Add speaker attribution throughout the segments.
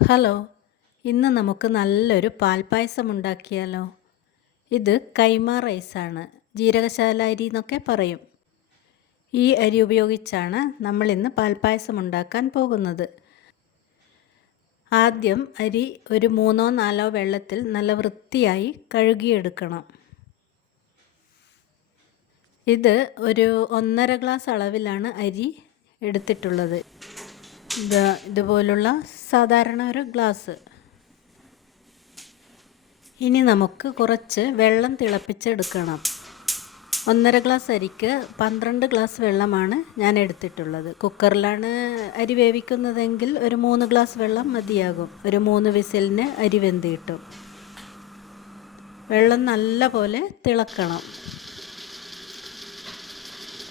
Speaker 1: Hello ഇന്ന് നമുക്ക് നല്ലൊരു പാൽപ്പായസം ഉണ്ടാക്കിയാലോ ഇത് കൈമ റൈസാണ് ജീരകശാല അരി എന്നൊക്കെ പറയും. ഈ അരി ഉപയോഗിച്ചാണ് നമ്മൾ ഇന്ന് പാൽപ്പായസം ഉണ്ടാക്കാൻ പോകുന്നത്. ആദ്യം അരി ഒരു മൂന്നോ നാലോ വെള്ളത്തിൽ നല്ല വൃത്തിയായി കഴുകിയെടുക്കണം. ഇത് ഒരു ഒന്നര ഗ്ലാസ് അളവിലാണ് അരി എടുത്തിട്ടുള്ളത്. ഇത് ഇതുപോലുള്ള സാധാരണ ഒരു ഗ്ലാസ്. ഇനി നമുക്ക് കുറച്ച് വെള്ളം തിളപ്പിച്ചെടുക്കണം. ഒന്നര ഗ്ലാസ് അരിക്ക് പന്ത്രണ്ട് ഗ്ലാസ് വെള്ളമാണ് ഞാൻ എടുത്തിട്ടുള്ളത്. കുക്കറിലാണ് അരി വേവിക്കുന്നതെങ്കിൽ ഒരു മൂന്ന് ഗ്ലാസ് വെള്ളം മതിയാകും. ഒരു മൂന്ന് വിസിലിന് അരി വെന്ത് കിട്ടും. വെള്ളം നല്ല പോലെ തിളക്കണം.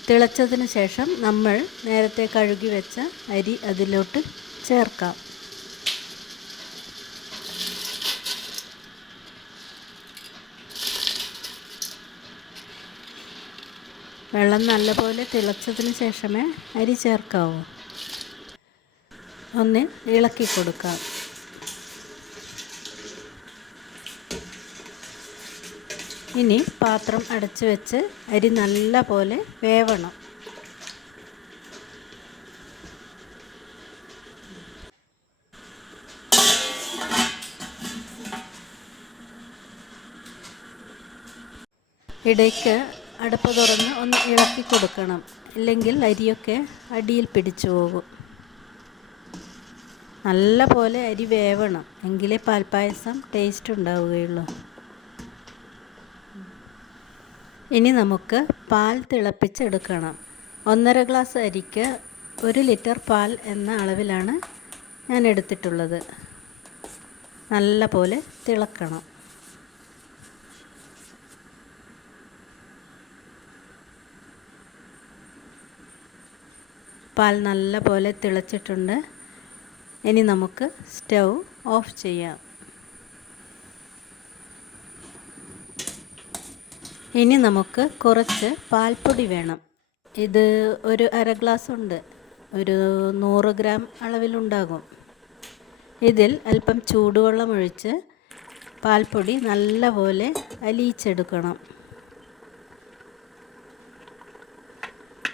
Speaker 1: തിളച്ചതിന് ശേഷം നമ്മൾ നേരത്തെ കഴുകി വെച്ച അരി അതിലോട്ട് ചേർക്കാം. വെള്ളം നല്ലപോലെ തിളച്ചതിന് ശേഷമേ അരി ചേർക്കാവൂ. ഒന്ന് ഇളക്കി കൊടുക്കാം. ഇനി പാത്രം അടച്ചു വെച്ച് അരി നല്ല പോലെ വേവണം. ഇടയ്ക്ക് അടുപ്പ് തുറന്ന് ഒന്ന് ഇളക്കി കൊടുക്കണം. ഇല്ലെങ്കിൽ അരിയൊക്കെ അടിയിൽ പിടിച്ചു പോകും. നല്ല പോലെ അരി വേവണം. എങ്കിലേ പാൽപ്പായസം ടേസ്റ്റ് ഉണ്ടാവുകയുള്ളൂ. ഇനി നമുക്ക് പാൽ തിളപ്പിച്ചെടുക്കണം. ഒന്നര ഗ്ലാസ് അരിക്ക് ഒരു ലിറ്റർ പാൽ എന്ന അളവിലാണ് ഞാൻ എടുത്തിട്ടുള്ളത്. നല്ല പോലെ തിളക്കണം. പാൽ നല്ല പോലെ തിളച്ചിട്ടുണ്ട്. ഇനി നമുക്ക് സ്റ്റൗ ഓഫ് ചെയ്യാം. ഇനി നമുക്ക് കുറച്ച് പാൽപ്പൊടി വേണം. ഇത് ഒരു അര ഗ്ലാസ് ഉണ്ട് ഒരു നൂറ് ഗ്രാം അളവിലുണ്ടാകും. ഇതിൽ അല്പം ചൂടുവെള്ളം ഒഴിച്ച് പാൽപ്പൊടി നല്ലപോലെ അലിയിച്ചെടുക്കണം.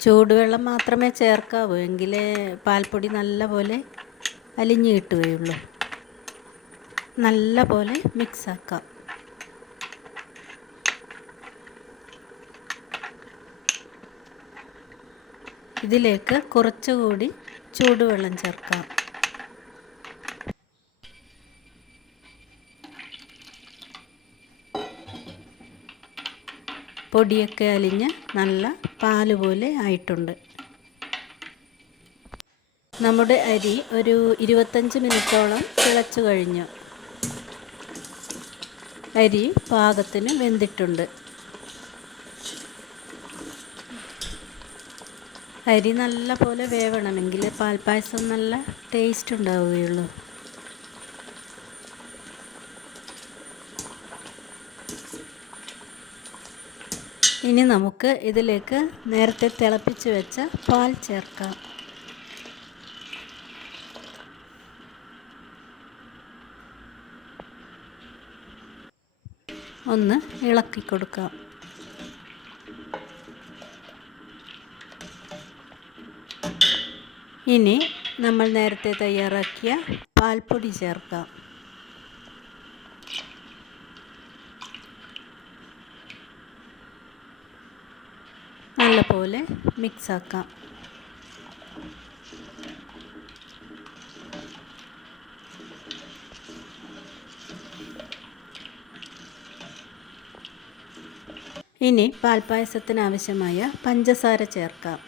Speaker 1: ചൂടുവെള്ളം മാത്രമേ ചേർക്കാവൂ. എങ്കിലേ പാൽപ്പൊടി നല്ലപോലെ അലിഞ്ഞു കിട്ടുകയുള്ളൂ. നല്ലപോലെ മിക്സാക്കാം ഇതിലേക്ക് കുറച്ചുകൂടി ചൂടുവെള്ളം ചേർക്കാം. പൊടിയൊക്കെ അലിഞ്ഞ് നല്ല പാൽ പോലെ ആയിട്ടുണ്ട്. നമ്മുടെ അരി ഒരു ഇരുപത്തഞ്ച് മിനിറ്റോളം തിളച്ചു കഴിഞ്ഞു. അരി പാകത്തിന് വെന്തിട്ടുണ്ട്. അരി നല്ല പോലെ വേവണമെങ്കിൽ പാൽപ്പായസം നല്ല ടേസ്റ്റ് ഉണ്ടാവുകയുള്ളൂ. ഇനി നമുക്ക് ഇതിലേക്ക് നേരത്തെ തിളപ്പിച്ച് വെച്ച പാൽ ചേർക്കാം. ഒന്ന് ഇളക്കി കൊടുക്കാം. ഇനി നമ്മൾ നേരത്തെ തയ്യാറാക്കിയ പാൽപ്പൊടി ചേർക്കാം. നല്ലപോലെ മിക്സാക്കാം ഇനി പാൽപ്പായസത്തിന് ആവശ്യമായ പഞ്ചസാര ചേർക്കാം.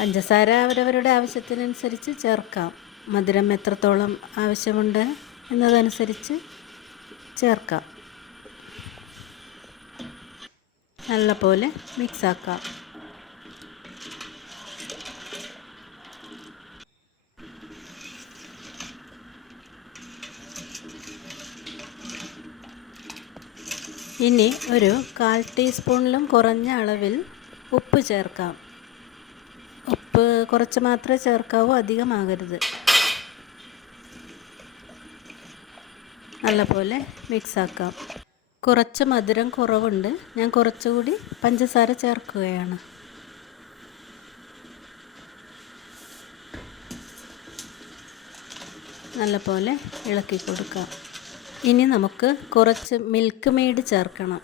Speaker 1: പഞ്ചസാര അവരവരുടെ ആവശ്യത്തിനനുസരിച്ച് ചേർക്കാം. മധുരം എത്രത്തോളം ആവശ്യമുണ്ട് എന്നതനുസരിച്ച് ചേർക്കാം. നല്ലപോലെ മിക്സാക്കാം. ഇനി ഒരു കാൽ ടീസ്പൂണിലും കുറഞ്ഞ അളവിൽ ഉപ്പ് ചേർക്കാം. ഉപ്പ് കുറച്ച് മാത്രമേ ചേർക്കാവൂ അധികമാകരുത്. നല്ലപോലെ മിക്സാക്കാം കുറച്ച് മധുരം കുറവുണ്ട്. ഞാൻ കുറച്ചുകൂടി പഞ്ചസാര ചേർക്കുകയാണ്. നല്ലപോലെ ഇളക്കി കൊടുക്കാം. ഇനി നമുക്ക് കുറച്ച് മിൽക്ക് മെയ്ഡ് ചേർക്കണം.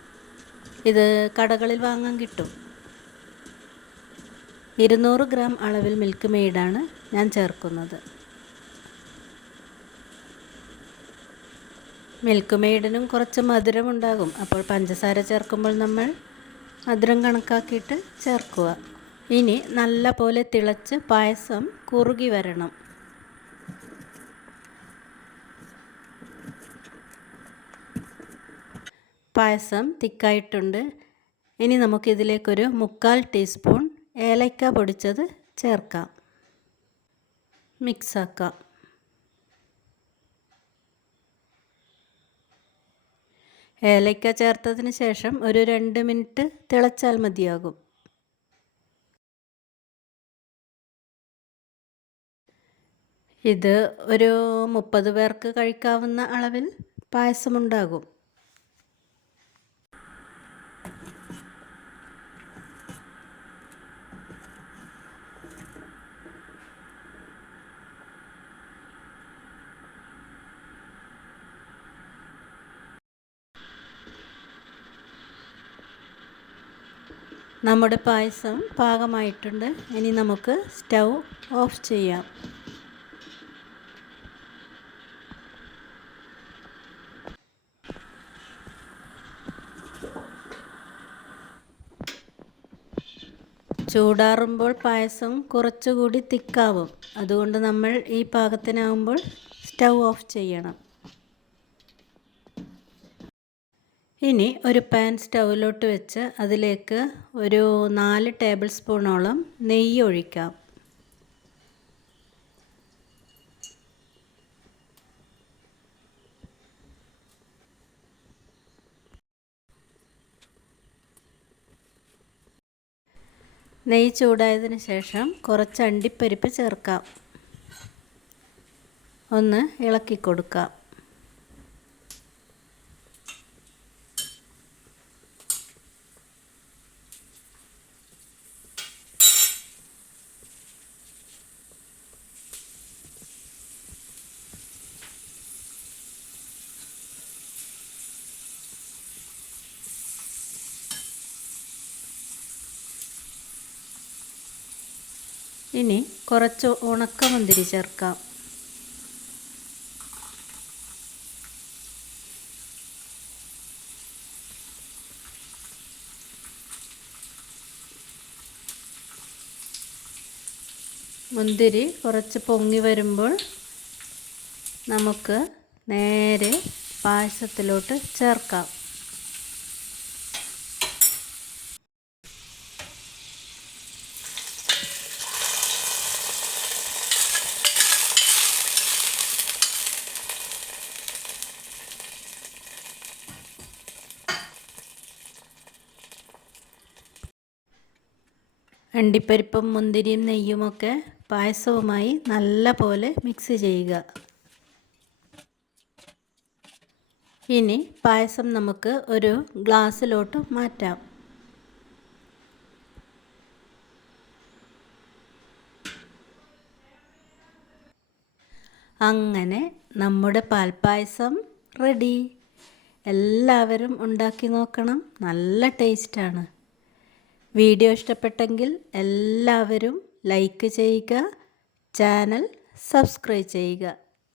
Speaker 1: ഇത് കടകളിൽ വാങ്ങാൻ കിട്ടും. ഇരുന്നൂറ് ഗ്രാം അളവിൽ മിൽക്ക് മെയ്ഡാണ് ഞാൻ ചേർക്കുന്നത്. മിൽക്ക് മെയ്ഡിനും കുറച്ച് മധുരമുണ്ടാകും അപ്പോൾ പഞ്ചസാര ചേർക്കുമ്പോൾ നമ്മൾ മധുരം കണക്കാക്കിയിട്ട് ചേർക്കുക. ഇനി നല്ല പോലെ തിളച്ച് പായസം കുറുകി വരണം. പായസം തിക്കായിട്ടുണ്ട്. ഇനി നമുക്കിതിലേക്കൊരു മുക്കാൽ ടീസ്പൂൺ ഏലക്ക പൊടിച്ചത് ചേർക്കാം. മിക്സാക്കാം. ഏലക്ക ചേർത്തതിന് ശേഷം ഒരു രണ്ട് മിനിറ്റ് തിളച്ചാൽ മതിയാകും. ഇത് ഒരു മുപ്പത് പേർക്ക് കഴിക്കാവുന്ന അളവിൽ പായസമുണ്ടാകും. നമ്മുടെ പായസം പാകമായിട്ടുണ്ട്. ഇനി നമുക്ക് സ്റ്റൗ ഓഫ് ചെയ്യാം. ചൂടാറുമ്പോൾ പായസം കുറച്ചുകൂടി തിക്കാവും. അതുകൊണ്ട് നമ്മൾ ഈ പാകത്തിനാകുമ്പോൾ സ്റ്റൗ ഓഫ് ചെയ്യണം. ഇനി ഒരു പാൻ സ്റ്റൗവിലോട്ട് വെച്ച് അതിലേക്ക് ഒരു നാല് ടേബിൾ സ്പൂണോളം നെയ്യ് ഒഴിക്കാം. നെയ്യ് ചൂടായതിന് ശേഷം കുറച്ച് അണ്ടിപ്പരിപ്പ് ചേർക്കാം. ഒന്ന് ഇളക്കി കൊടുക്കാം ഇനി കുറച്ച് ഉണക്കമുന്തിരി ചേർക്കാം. മുന്തിരി കുറച്ച് പൊങ്ങി വരുമ്പോൾ നമുക്ക് നേരെ പായസത്തിലോട്ട് ചേർക്കാം. അണ്ടിപ്പരിപ്പും മുന്തിരിയും നെയ്യുമൊക്കെ പായസവുമായി നല്ല പോലെ മിക്സ് ചെയ്യുക. ഇനി പായസം നമുക്ക് ഒരു ഗ്ലാസ്സിലോട്ട് മാറ്റാം. അങ്ങനെ നമ്മുടെ പാൽപ്പായസം റെഡി. എല്ലാവരും ഉണ്ടാക്കി നോക്കണം. നല്ല ടേസ്റ്റാണ്. വീഡിയോ ഇഷ്ടപ്പെട്ടെങ്കിൽ എല്ലാവരും ലൈക്ക് ചെയ്യുക ചാനൽ സബ്സ്ക്രൈബ് ചെയ്യുക.